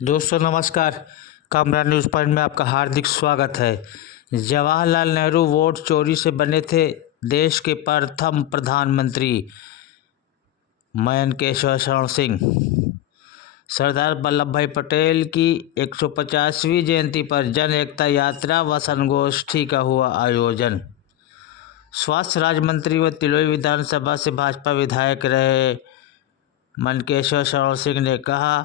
दोस्तों नमस्कार, Kamran news point में आपका हार्दिक स्वागत है। जवाहरलाल नेहरू वोट चोरी से बने थे देश के प्रथम प्रधानमंत्री। मयंकेश्वर शरण सिंह। सरदार वल्लभ भाई पटेल की 150वीं जयंती पर जन एकता यात्रा व संगोष्ठी का हुआ आयोजन। स्वास्थ्य राज्य मंत्री व तिलोई विधानसभा से भाजपा विधायक रहे मयंकेश्वर शरण सिंह ने कहा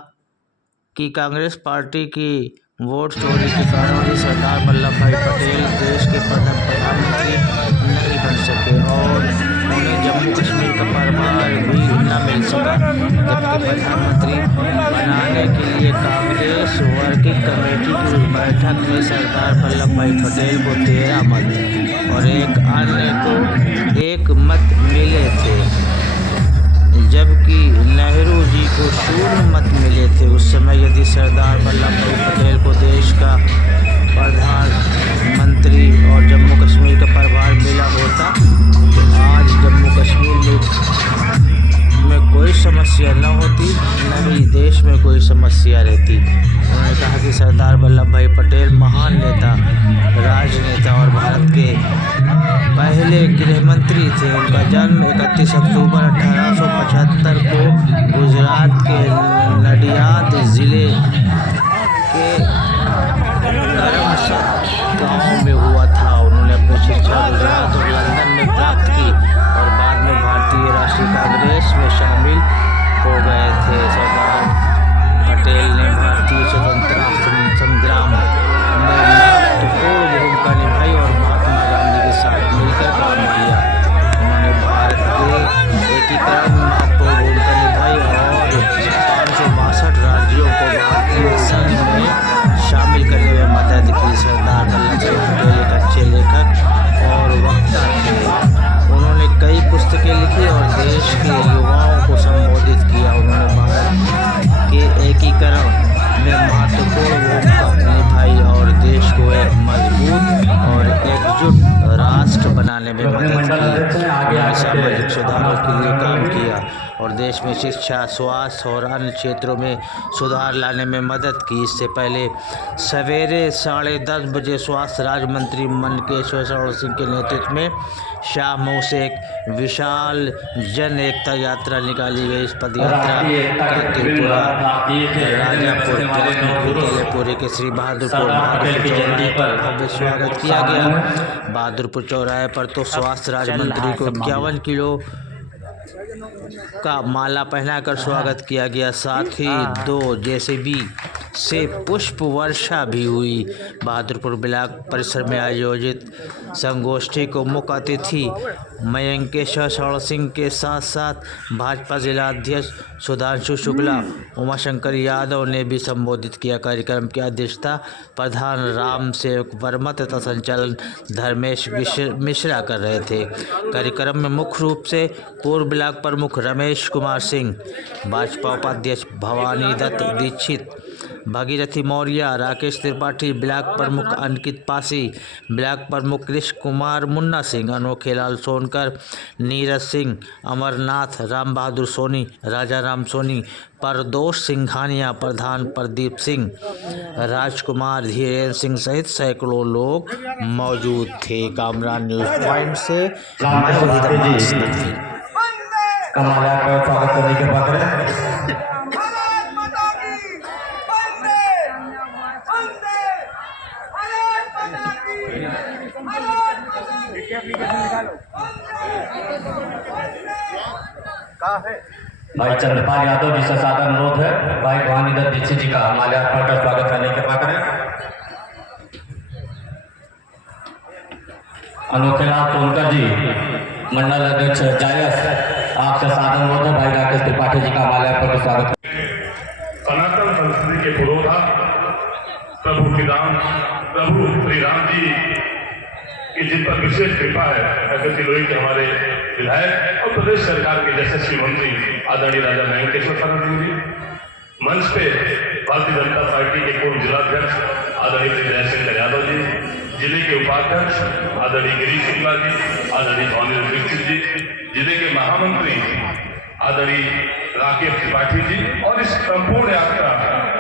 कि कांग्रेस पार्टी की वोट चोरी के कारण ही सरदार वल्लभ भाई पटेल देश के प्रथम प्रधानमंत्री नहीं बन सके और उन्हें जम्मू कश्मीर का प्रभार भी न मिल सका, जबकि प्रधानमंत्री बनाने के लिए कांग्रेस वर्किंग कमेटी की बैठक में सरदार वल्लभ भाई पटेल को 13 मत और एक अन्य को 1 मत मिले थे, जबकि नेहरू जी को 0 मत मिले थे। उस समय यदि सरदार वल्लभ भाई पटेल को देश का प्रधानमंत्री और जम्मू कश्मीर का प्रभार मिला होता तो आज जम्मू कश्मीर में कोई समस्या न होती, न ही देश में कोई समस्या रहती। उन्होंने कहा कि सरदार वल्लभ भाई पटेल महान नेता, राजनेता और भारत के पहले गृह मंत्री थे। उनका जन्म 31 अक्टूबर 1875 को गुजरात के नडियाद जिले के करमसद गांव में हुआ था। उन्होंने अपनी शिक्षा गुजरात और लंदन में प्राप्त की और बाद में भारतीय राष्ट्रीय कांग्रेस में शामिल हो गए थे। सरदार पटेल ने भारतीय स्वतंत्रता संग्राम में महत्वपूर्ण भूमिका निभाई और महात्मा गांधी के साथ मिलकर काम किया। उन्होंने भारत के एकीकरण में महत्वपूर्ण भूमिका निभाई और 562 राज्यों को भारतीय संघ में शामिल करने में मदद की। सरदार वल्लभ भाई पटेल एक अच्छे लेखक और वक्ता थे। उन्होंने कई पुस्तकें लिखी और देश के युवाओं को संबोधित किया। उन्होंने भारत के एकीकरण में महत्वपूर्ण भूमिका निभाई और देश को एक मजबूत और एकजुट राष्ट्र बनाने में मदद की। सामाजिक सुधारों के लिए काम किया और देश में शिक्षा, स्वास्थ्य और अन्य क्षेत्रों में सुधार लाने में मदद की। इससे पहले सवेरे 10:30 बजे स्वास्थ्य राज्य मंत्री मयंकेश्वर शरण सिंह के नेतृत्व में शाहमऊ से एक विशाल जन एकता यात्रा निकाली गई। इस पदयात्रा का त्रिपुरा, राजापुर, विद्यालयपुरी के श्री बहादुरपुर चौराहे पर भव्य स्वागत किया गया। बहादुरपुर चौराहे पर तो स्वास्थ्य राज्य मंत्री को 51 किलो का माला पहनाकर स्वागत किया गया। साथ ही 2 जेसीबी से पुष्प वर्षा भी हुई। बहादुरपुर ब्लॉक परिसर में आयोजित संगोष्ठी को मुख्य अतिथि मयंकेश्वर शरण सिंह के साथ साथ भाजपा जिला अध्यक्ष सुधांशु शुक्ला, उमाशंकर यादव ने भी संबोधित किया। कार्यक्रम की अध्यक्षता प्रधान राम सेवक वर्मा तथा संचालन धर्मेश मिश्रा कर रहे थे। कार्यक्रम में मुख्य रूप से पूर्व ब्लॉक प्रमुख रमेश कुमार सिंह, भाजपा उपाध्यक्ष भवानी दत्त दीक्षित, भगीरथी मौर्य, राकेश त्रिपाठी, ब्लॉक प्रमुख अंकित पासी, ब्लॉक प्रमुख कृष्ण कुमार मुन्ना सिंह, अनोखे लाल सोनकर, नीरज सिंह, अमरनाथ, राम बहादुर सोनी, राजा राम सोनी, परदोष सिंघानिया, प्रधान प्रदीप सिंह, राजकुमार, धीरेन्द्र सिंह सहित सैकड़ों लोग मौजूद थे। कामरान न्यूज़ पॉइंट से स्वागत करने के बाद भाई चंद्रपाल यादव जी से सादर अनुरोध है भाई भवानी दत्त दीक्षित जी का माल्यार्पण कर स्वागत करने के बाद अनोखे लाल सोनकर जी मंडल अध्यक्ष जायस आपसे सादर अनुरोध है भाई राकेश त्रिपाठी जी का माल्यार्पण कर स्वागत। सनातन संस्कृति के पुरोधा प्रभु श्री राम जी की जिन पर विशेष कृपा है, ऐसे तिलोई के हमारे विधायक और प्रदेश सरकार के यशस्वी मंत्री आदरणीय राजा मयंकेश्वर शरण सिंह जी, मंच पे भारतीय जनता पार्टी के पूर्व जिलाध्यक्ष आदरणीय श्री जयशंकर यादव जी, जिले के उपाध्यक्ष आदरणीय गिरीश शुक्ला जी, आदरणीय भवनेन्द्र दीक्षित जी, जिले के महामंत्री आदरणीय राकेश त्रिपाठी जी, और इस संपूर्ण यात्रा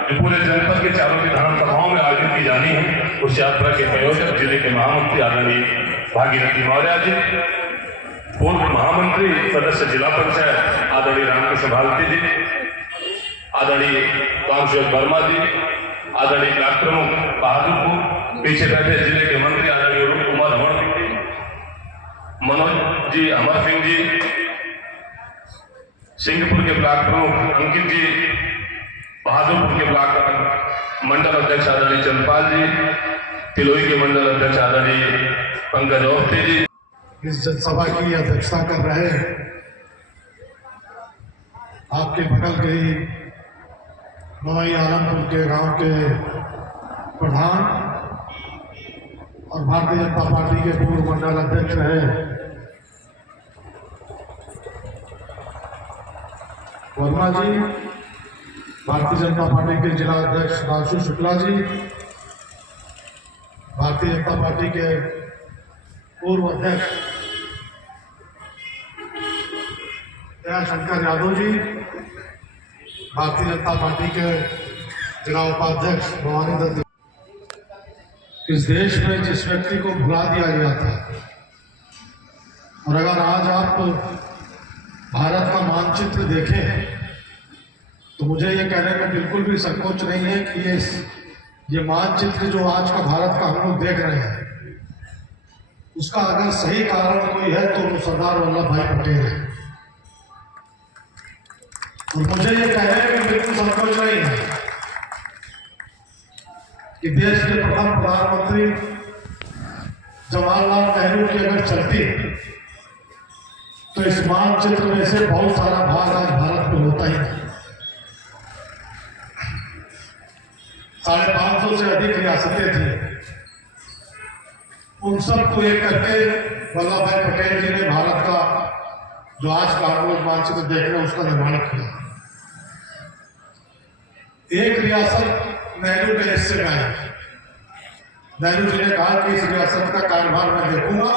जो पूरे जनपद के चारों विधानसभाओं में आयोजित की जानी है, उस यात्रा के प्रयोजक जिले के महामंत्री आदरणीय भागीरथी मौर्य जी, पूर्व महामंत्री सदस्य जिला पंचायत आदरणीय रामकृष्ण भारती जी, आदरणीय कामशेर वर्मा जी, आदरणीय ब्लॉक प्रमुख बहादुरपुर, पीछे बैठे जिले के मंत्री आदरणीय अरुण कुमार अमर सिंह जी, मनोज जी, अमर सिंह जी, सिंहपुर के ब्लॉक प्रमुख अंकित जी, बहादुरपुर के ब्लॉक मंडल अध्यक्ष आदरणीय चंद्रपाल जी, तिलोई के मंडल अध्यक्ष आदरणीय पंकज अवस्थी जी इस जनसभा की अध्यक्षता कर रहे हैं। आपके बगल के ही नवाई आलमपुर के गांव के प्रधान और भारतीय जनता पार्टी के पूर्व मंडल अध्यक्ष रहे वर्मा जी, भारतीय जनता पार्टी के जिला अध्यक्ष राजू शुक्ला जी, भारतीय जनता पार्टी के पूर्व अध्यक्ष शंकर यादव जी, भारतीय जनता पार्टी के जिला उपाध्यक्ष भवानी दत्त। इस देश में जिस व्यक्ति को भुला दिया गया था, और अगर आज आप भारत का मानचित्र देखें तो मुझे ये कहने में बिल्कुल भी संकोच नहीं है कि ये मानचित्र जो आज का भारत का हम लोग देख रहे हैं, उसका अगर सही कारण कोई है तो वो सरदार वल्लभ भाई पटेल है। और मुझे ये कहने में बिल्कुल संकोच नहीं है कि देश के प्रथम प्रधानमंत्री जवाहरलाल नेहरू की अगर चलती तो इस मानचित्र में से बहुत सारा भाग आज भारत में होता ही था। 550 से अधिक रियासतें थी, उन सबको एक करके वल्लभ भाई पटेल जी ने भारत का जो आज का हम लोग मानचित्र देख रहे हैं उसका निर्माण किया। एक रियासत नेहरू के हिस्से में आई। नेहरू जी ने कहा कि इस रियासत का कार्यभार मैं देखूंगा,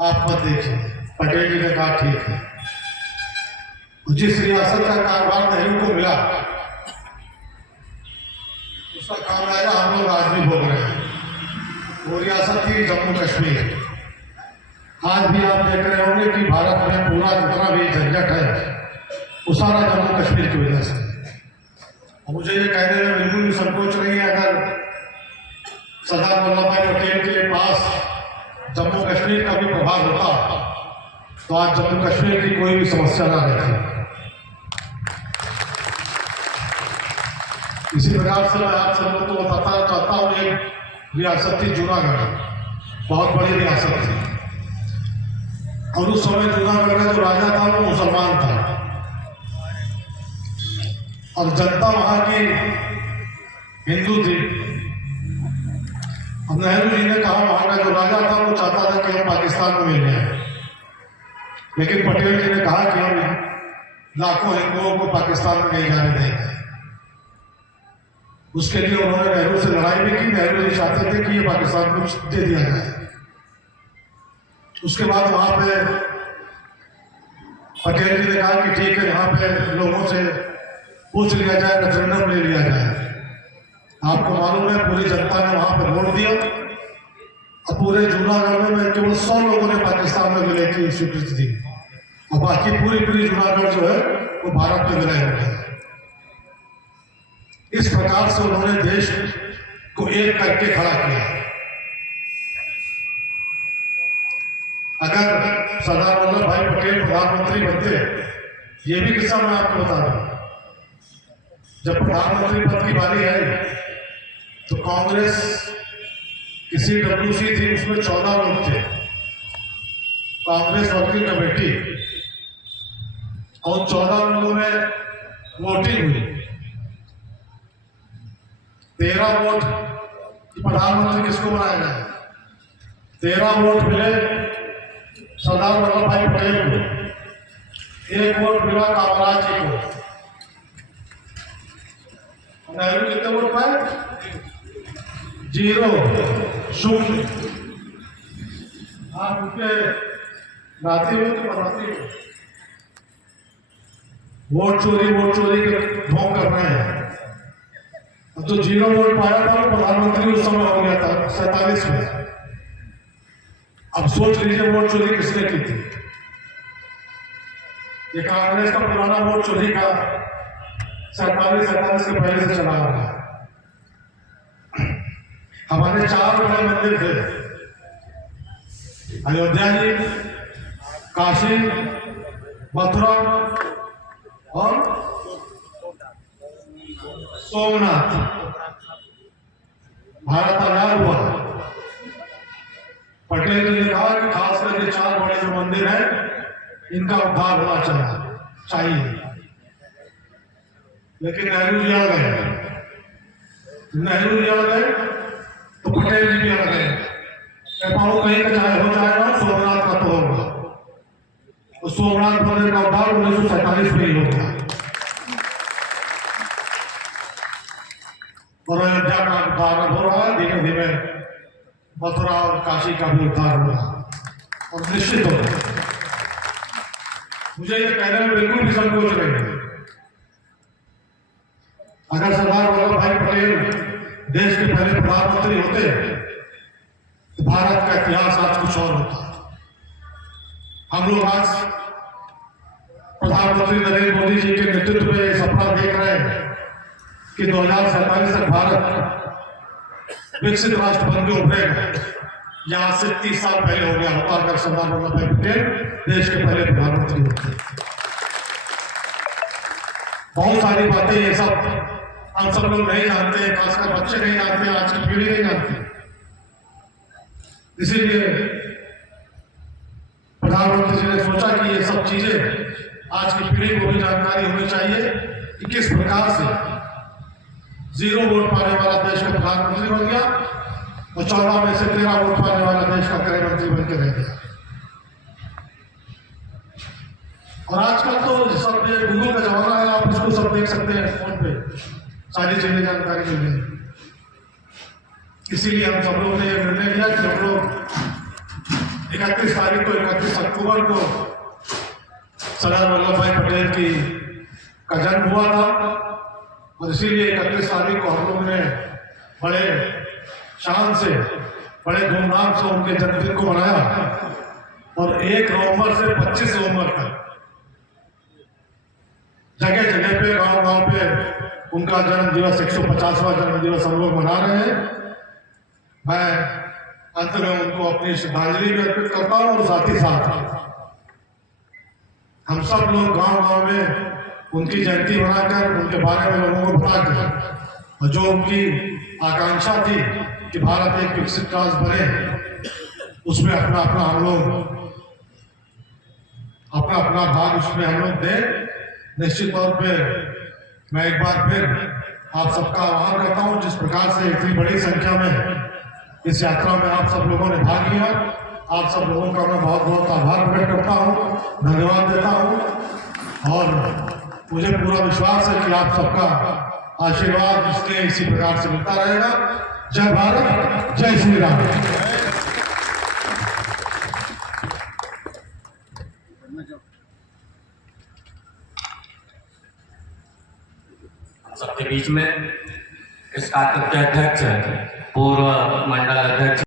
आप मत देखिए। पटेल जी ने कहा ठीक है। जिस रियासत का कार्यभार नेहरू को मिला उसका काम आया हम लोग आज भी भोग रहे हैं। वो रियासत थी जम्मू कश्मीर। आज भी आप देख रहे होंगे कि भारत में पूरा जितना भी झंझट है वो सारा जम्मू कश्मीर की वजह से। मुझे ये कहने में बिल्कुल भी संकोच नहीं है, अगर सरदार वल्लभ भाई पटेल के पास जम्मू कश्मीर का भी प्रभाव होता तो आज जम्मू कश्मीर की कोई भी समस्या ना रहती। इसी प्रकार से मैं आप सब लोग को बताना चाहता हूँ, एक रियासत थी जूनागढ़, बहुत बड़ी रियासत थी, और उस समय जूनागढ़ का जो राजा था वो मुसलमान था और जनता वहां की हिंदू थी। अब नेहरू जी ने कहा, वहां का जो राजा था वो चाहता था कि हम पाकिस्तान में मिल जाए, लेकिन पटेल जी ने कहा कि हम लाखों हिंदुओं को पाकिस्तान में नहीं जाने देंगे। उसके लिए उन्होंने नेहरू से लड़ाई भी की। नेहरू जी चाहते थे कि ये पाकिस्तान को दे दिया जाए। उसके बाद वहां पे पटेल जी ने कहा कि ठीक है, यहाँ पे लोगों से पूछ लिया जाए, रेफरेंडम ले लिया जाए। आपको मालूम है पूरी जनता ने वहां पर वोट दिया और पूरे जूनागढ़ में केवल 100 लोगों ने पाकिस्तान में विलय की स्वीकृति दी और बाकी पूरी जूनागढ़ जो है वो भारत में विलय हो गया। इस प्रकार से उन्होंने देश को एक करके खड़ा किया। अगर सरदार वल्लभ भाई पटेल प्रधानमंत्री बनते, ये भी किस्सा मैं आपको बता दूं, जब प्रधानमंत्री पद की बारी आई तो कांग्रेस की CWC थी, उसमें 14 लोग थे। कांग्रेस वर्किंग कमेटी, और 14 लोगों में वोटिंग हुई। 13 वोट प्रधानमंत्री किसको बनाया जाए, 13 वोट मिले सरदार वल्लभ भाई पटेल को, 1 वोट मिला कामराज जी को। नेहरू कितने वोट पाए, 0। शुभ थे। आप उनके नाते हो तो बनाते हो। वोट चोरी के ढोंग कर रहे हैं। अब तो 0 वोट पाया था वो प्रधानमंत्री उस समय हो गया था 47 में। अब सोच लीजिए वोट चोरी किसने की थी। ये कांग्रेस का पुराना वोट चोरी का 47 के पहले से चला आ रहा है। हमारे 4 बड़े मंदिर थे, अयोध्या जी, काशी, मथुरा और सोमनाथ। भारत आजाद हुआ, पटेल जी ने कहा कि खास करके 4 बड़े जो मंदिर हैं इनका उद्धार होना चाहिए। लेकिन नेहरू जी आ गए तो पटेल जी भी आ गए। पाओ कहीं का चाहे हो जाएगा, सोमनाथ का तो होगा। उस सोमनाथ मंदिर का उद्धार 1947 में ही हो गया और अयोध्या का उद्धार हो रहा है। धीरे धीरे मथुरा और काशी का भी उद्धार हो रहा और निश्चित हो रहा। मुझे ये कहने में बिल्कुल भी संकोच नहीं है। अगर सरदार वल्लभ भाई पटेल देश के पहले प्रधानमंत्री होते तो भारत का इतिहास आज कुछ और होता। हम लोग आज प्रधानमंत्री नरेंद्र मोदी जी के नेतृत्व में सपना देख रहे हैं कि 2047 तक भारत विकसित राष्ट्र बन के उभरेगा। यहाँ से 30 साल पहले हो गया होता अगर सरदार वल्लभ भाई पटेल देश के पहले प्रधानमंत्री होते। बहुत सारी बातें ये सब हम सब लोग नहीं जानते, खासकर बच्चे नहीं जानते, आज की पीढ़ी नहीं जानती। इसीलिए प्रधानमंत्री जी ने सोचा कि ये सब चीजें आज की पीढ़ी को भी जानकारी होनी चाहिए कि किस प्रकार से 0 वोट पाने वाला देश का प्रधानमंत्री बन गया और 14 में से 13 वोट पाने वाला देश का गृह मंत्री बन के रह गया। और आजकल तो सब गूगल का जमाना है, आप इसको सब देख सकते हैं फोन पे, सारी चीजें जानकारी मिल गई। इसीलिए हम सब लोग ने यह निर्णय लिया कि हम लोग 31 तारीख को 31 अक्टूबर को सरदार वल्लभ भाई पटेल का जन्म हुआ था और इसीलिए 31 तारीख को हम लोगों ने बड़े शान से, बड़े धूमधाम से उनके जन्मदिन को मनाया। और 1 नवंबर से 25 नवंबर तक जगह जगह पे, गांव पे उनका जन्म दिवस, 150वां जन्म दिवस हम लोग मना रहे हैं। मैं अंत में उनको अपनी श्रद्धांजलि भी अर्पित करता हूं और साथ ही साथ हम सब लोग गांव में उनकी जयंती मनाकर उनके बारे में लोगों को बताकर और जो उनकी आकांक्षा थी कि भारत एक विकसित राष्ट्र बने, उसमें अपना हम लोग अपना भाग उसमें हम लोग दें। निश्चित तौर पे मैं एक बार फिर आप सबका आह्वान करता हूं, जिस प्रकार से इतनी बड़ी संख्या में इस यात्रा में आप सब लोगों ने भाग लिया, आप सब लोगों का मैं बहुत बहुत आभार प्रकट करता हूं, धन्यवाद देता हूं। और मुझे पूरा विश्वास है कि आप सबका आशीर्वाद इसलिए इसी प्रकार से मिलता रहेगा। जय भारत, जय श्री राम। सबके बीच में इस कार्यक्रम के अध्यक्ष, पूर्व मंडल अध्यक्ष